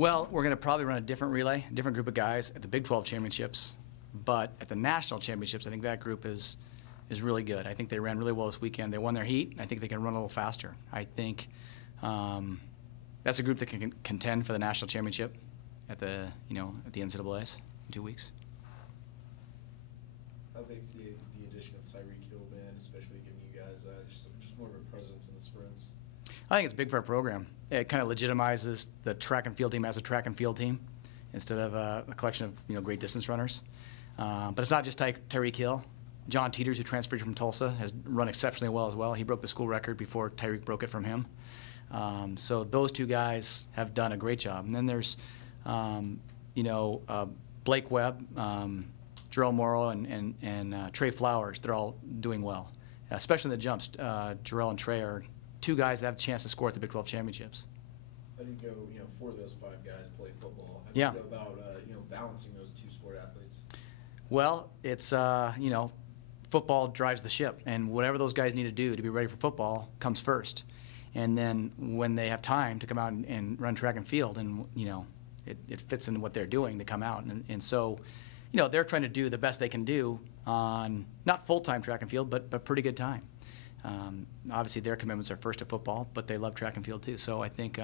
Well, we're going to probably run a different relay, a different group of guys at the Big 12 championships, but at the national championships, I think that group is really good. I think they ran really well this weekend. They won their heat. I think they can run a little faster. I think that's a group that can contend for the national championship at the at the NCAA's in 2 weeks. How big's the addition of Tyreek Hill been, especially giving you guys just more of a presence in the sprints? I think it's big for our program. It kind of legitimizes the track and field team as a track and field team instead of a collection of great distance runners. But it's not just Tyreek Hill. John Teeters, who transferred from Tulsa, has run exceptionally well as well. He broke the school record before Tyreek broke it from him. So those two guys have done a great job. And then there's, Blake Webb, Jerome Morrow, and Trey Flowers. They're all doing well, especially in the jumps. Jarrell and Trey are two guys that have a chance to score at the Big 12 championships. How do you go, for those five guys play football? How do Yeah. you go about, balancing those two sport athletes? Well, it's, football drives the ship, and whatever those guys need to do to be ready for football comes first. And then when they have time to come out and run track and field, and, it fits into what they're doing, they come out. And so, they're trying to do the best they can do on not full-time track and field, but pretty good time. Obviously, their commitments are first to football, but they love track and field too. So I think,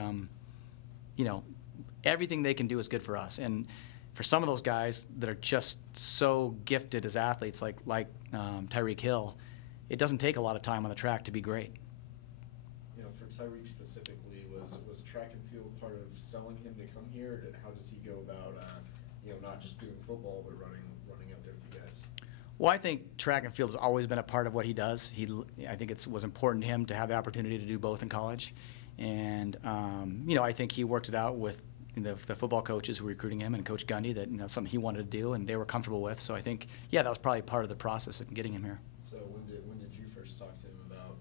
everything they can do is good for us. And for some of those guys that are just so gifted as athletes, like Tyreek Hill, it doesn't take a lot of time on the track to be great. For Tyreek specifically, was track and field part of selling him to come here? How does he go about, not just doing football, but running out there with you guys? Well, I think track and field has always been a part of what he does. I think it was important to him to have the opportunity to do both in college. And, I think he worked it out with the football coaches who were recruiting him and Coach Gundy, that something he wanted to do and they were comfortable with. So I think, that was probably part of the process in getting him here. So when did you first talk to him about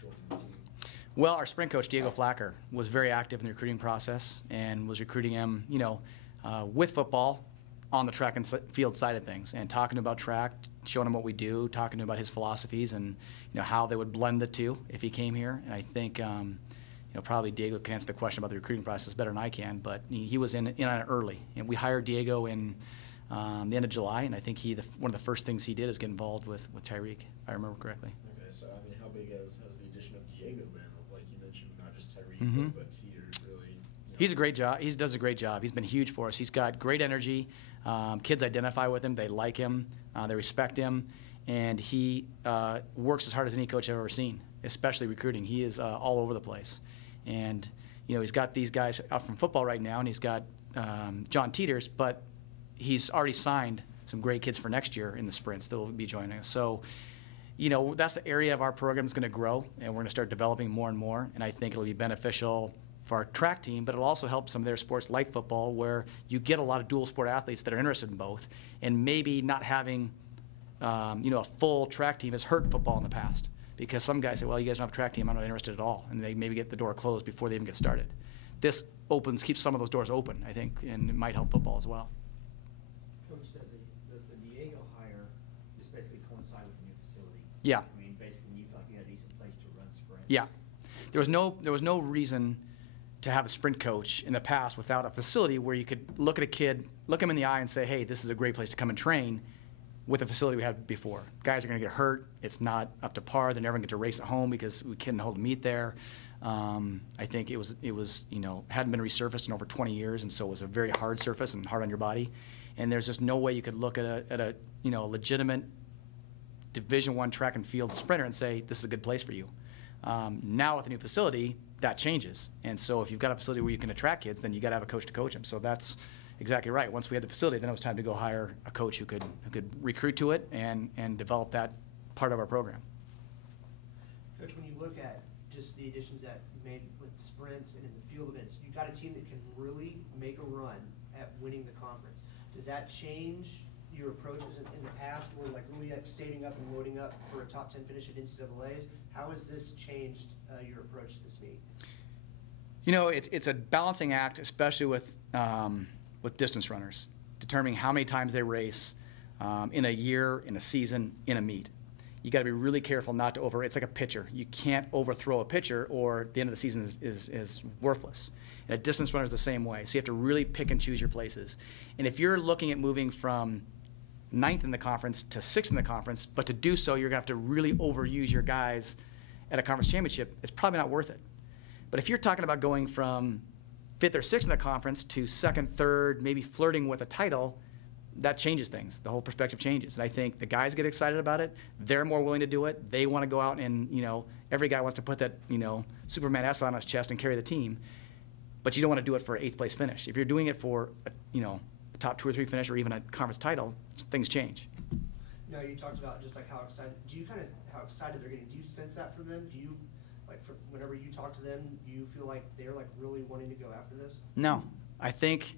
joining the team? Well, our sprint coach, Diego Flacker, was very active in the recruiting process and was recruiting him, with football on the track and field side of things, and talking about track, showing him what we do, talking to him about his philosophies and, how they would blend the two if he came here. And I think, probably Diego can answer the question about the recruiting process better than I can, but he was in on it early. And we hired Diego in the end of July, and I think one of the first things he did is get involved with Tyreek, if I remember correctly. Okay, so how big has the addition of Diego been? Like you mentioned, not just Tyreek, but Teeters really. He's a great job. He does a great job. He's been huge for us. He's got great energy. Kids identify with him. They like him. They respect him. And he works as hard as any coach I've ever seen, especially recruiting. He is all over the place. And, he's got these guys out from football right now, and he's got John Teeters, but he's already signed some great kids for next year in the sprints that will be joining us. So, that's the area of our program that's going to grow, and we're going to start developing more and more. And I think it'll be beneficial for our track team, but it'll also help some of their sports like football, where you get a lot of dual sport athletes that are interested in both, and maybe not having a full track team has hurt football in the past, because some guys say, well, you guys don't have a track team, I'm not interested at all, and they maybe get the door closed before they even get started. This keeps some of those doors open, I think, and it might help football as well. Coach, does the Diego hire just basically coincide with the new facility? Yeah. I mean, basically, you felt like you had a decent place to run sprints. Yeah. There was no reason to have a sprint coach in the past without a facility where you could look at a kid, look him in the eye and say, hey, this is a great place to come and train, with the facility we had before. Guys are going to get hurt. It's not up to par. They're never going to get to race at home because we couldn't hold a meet there. I think it was hadn't been resurfaced in over 20 years, and so it was a very hard surface and hard on your body. And there's just no way you could look at a legitimate Division I track and field sprinter and say, this is a good place for you. Now with the new facility, that changes. And so if you've got a facility where you can attract kids, then you got to have a coach to coach them. So that's exactly right. Once we had the facility, then it was time to go hire a coach who could recruit to it and develop that part of our program. Coach, when you look at just the additions that you made with sprints and in the field events, you've got a team that can really make a run at winning the conference. Does that change your approaches in the past, or really saving up and loading up for a top 10 finish at NCAAs? How has this changed your approach to this meet? It's a balancing act, especially with distance runners, determining how many times they race in a year, in a season, in a meet. you got to be really careful not to it's like a pitcher. You can't overthrow a pitcher or the end of the season is worthless. And a distance runner is the same way. So you have to really pick and choose your places. And if you're looking at moving from 9th in the conference to 6th in the conference, but to do so, you're going to have to really overuse your guys at a conference championship, it's probably not worth it. But if you're talking about going from 5th or 6th in the conference to 2nd, 3rd, maybe flirting with a title, that changes things. The whole perspective changes. And I think the guys get excited about it. They're more willing to do it. They want to go out and, every guy wants to put that, Superman S on his chest and carry the team. But you don't want to do it for an 8th place finish. If you're doing it for, a top 2 or 3 finish or even a conference title, things change. No, you talked about just like how excited they're getting. Do you sense that from them? Do you, whenever you talk to them, do you feel like they're really wanting to go after this? No. I think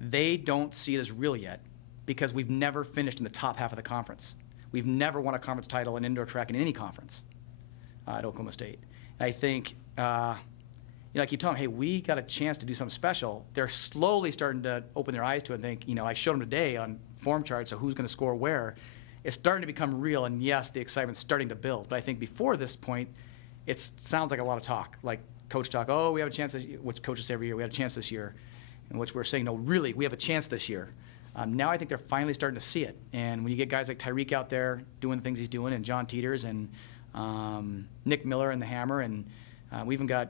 they don't see it as real yet because we've never finished in the top half of the conference. We've never won a conference title in indoor track in any conference at Oklahoma State. And I think, I keep telling them, hey, we got a chance to do something special. They're slowly starting to open their eyes to it and think, I showed them today on form charts of who's going to score where. It's starting to become real, and yes, the excitement's starting to build. But I think before this point, it sounds like a lot of talk, like coach talk, oh, we have a chance this year, which coaches say every year, we had a chance this year, in which we're saying, no, really, we have a chance this year. Now I think they're finally starting to see it. And when you get guys like Tyreek out there doing the things he's doing, and John Teeters, and Nick Miller and the Hammer, and we even got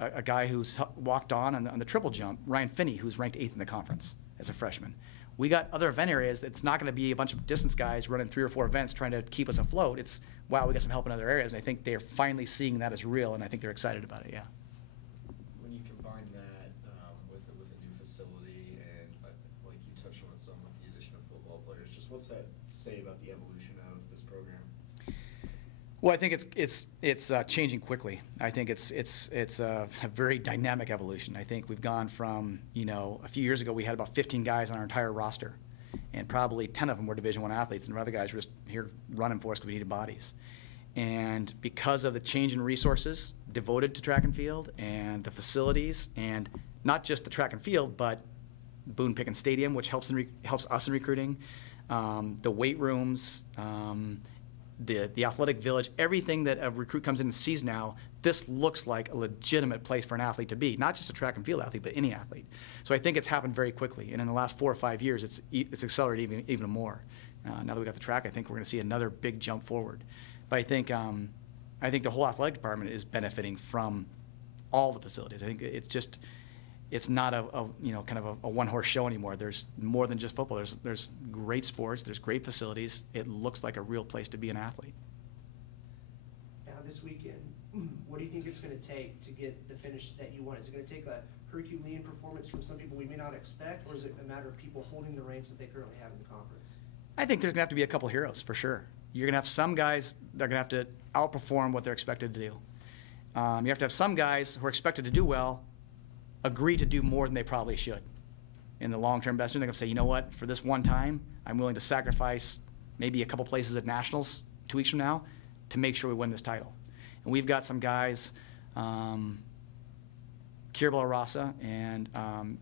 a guy who's walked on the triple jump, Ryan Finney, who's ranked 8th in the conference as a freshman. We got other event areas. It's not going to be a bunch of distance guys running 3 or 4 events trying to keep us afloat. It's, wow, we got some help in other areas. And I think they're finally seeing that as real, and I think they're excited about it, yeah. When you combine that with a new facility and, like you touched on some with the addition of football players, just what's that say about the evolution of this program? Well, I think it's changing quickly. I think it's a very dynamic evolution. I think we've gone from, a few years ago we had about 15 guys on our entire roster, and probably 10 of them were Division I athletes, and the other guys were just here running for us because we needed bodies. And because of the change in resources devoted to track and field and the facilities, and not just the track and field, but Boone Pickens Stadium, which helps us in recruiting, the weight rooms, the athletic village, everything that a recruit comes in and sees now, this looks like a legitimate place for an athlete to be, not just a track and field athlete, but any athlete. So I think it's happened very quickly, and in the last 4 or 5 years, it's accelerated even more. Now that we got the track, I think we're going to see another big jump forward. But I think the whole athletic department is benefiting from all the facilities. I think it's not a kind of a one-horse show anymore. There's more than just football. There's great sports. There's great facilities. It looks like a real place to be an athlete. Now this weekend, what do you think it's going to take to get the finish that you want? Is it going to take a Herculean performance from some people we may not expect, or is it a matter of people holding the ranks that they currently have in the conference? I think there's going to have to be a couple heroes for sure. You're going to have some guys that are going to have to outperform what they're expected to do. You have to have some guys who are expected to do well agree to do more than they probably should. In the long-term best, they're going to say, you know what, for this one time, I'm willing to sacrifice maybe a couple places at Nationals 2 weeks from now to make sure we win this title. And we've got some guys, Kiribel Arasa and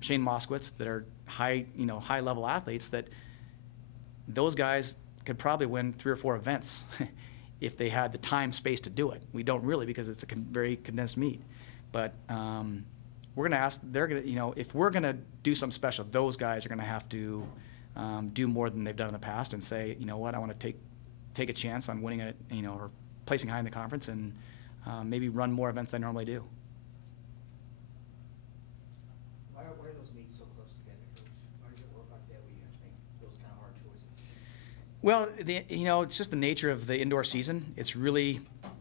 Shane Moskowitz, that are high-level athletes that those guys could probably win 3 or 4 events if they had the time, space to do it. We don't really, because it's a very condensed meet. But we're going to ask, if we're going to do something special, those guys are going to have to do more than they've done in the past and say, you know what, I want to take a chance on winning it, or placing high in the conference, and maybe run more events than I normally do. Why are those meets so close together, Coach? Why does it work out that way, you think, those kind of hard choices? Well, it's just the nature of the indoor season.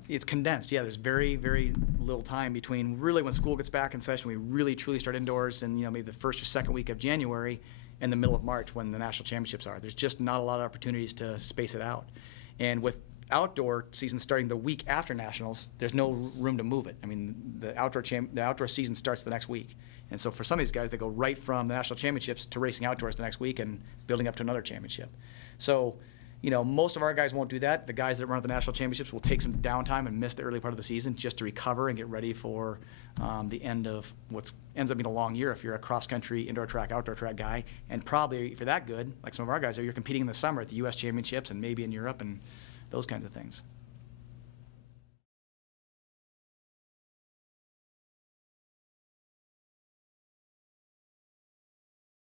It's condensed. Yeah, there's very, very little time between really when school gets back in session, we really truly start indoors, and maybe the first or second week of January and the middle of March when the national championships are. There's just not a lot of opportunities to space it out. And with outdoor season starting the week after nationals, there's no room to move it. I mean, the outdoor season starts the next week. And so for some of these guys, they go right from the national championships to racing outdoors the next week and building up to another championship. So, most of our guys won't do that. The guys that run at the national championships will take some downtime and miss the early part of the season just to recover and get ready for the end of what ends up being a long year if you're a cross-country, indoor track, outdoor track guy. And probably, if you're that good, like some of our guys are, you're competing in the summer at the U.S. championships and maybe in Europe and those kinds of things.